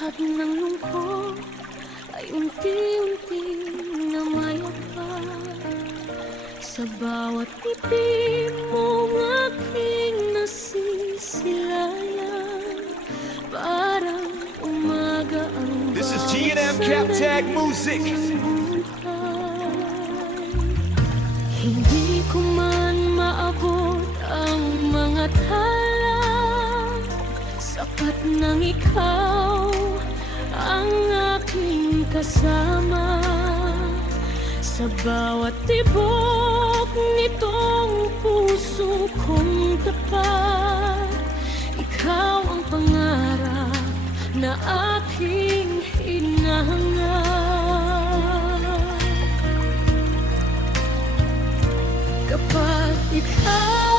Lahat ng lungkot ay unti-unting namayagpag. Sa bawat ngiti mong aking nasisilayan, parang umaga ang This is G&M Captag Music. Hindi ko man maabot ang mga tala, sapat nang ikaw ang aking kasama. Sa bawat tibok nitong puso kong tapat, ikaw ang pangarap na aking hinahangad. Kapag ikaw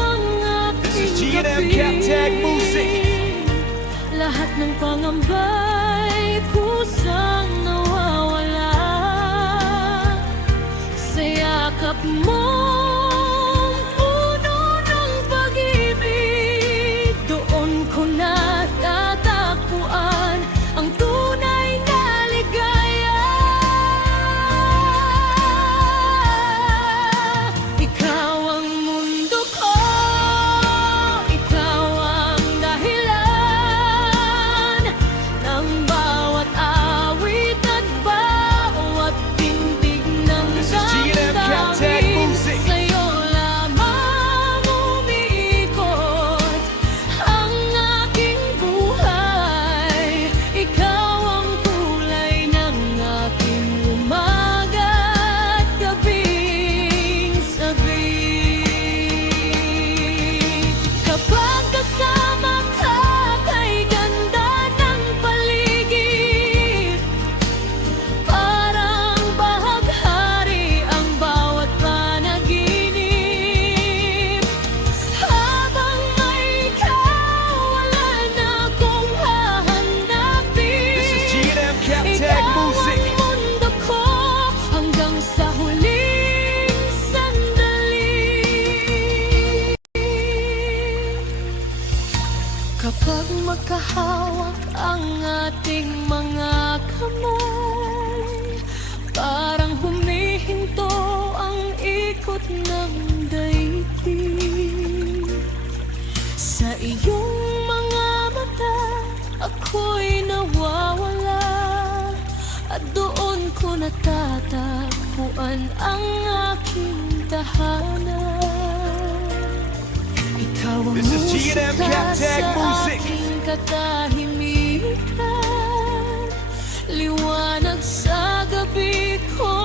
ang aking Captag Music. lahat ng pangamba'y kusang nawawala. Sa yakap mong puno ng pag-ibig, doon ko natatagpuan ang tunay na ligaya. Ikaw ang mundo ko, ikaw ang dahilan ng bawat awit at bawat tindig ng damdamin. Sa'yo lamang umiikot ang aking buhay. Ikaw ang kulay ng aking umaga at gabing saglit. Kapag kasama ka, kay ganda ng paligid, parang bahaghari ang bawat panaginip. Habang may ikaw, wala na akong hahanapin. This is G&M Captag Ikaw Music. ang mundo ko hanggang sa huling sandali. Kapag magkahawak ang ating mga kamay, parang humihinto ang ikot ng daigdig. Sa iyong mga mata, ako'y nawawala, at doon ko natatagpuan ang aking tahanan. Ikaw ang This is G&M musika Captag sa Music. aking katahimikan, liwanag sa gabi ko.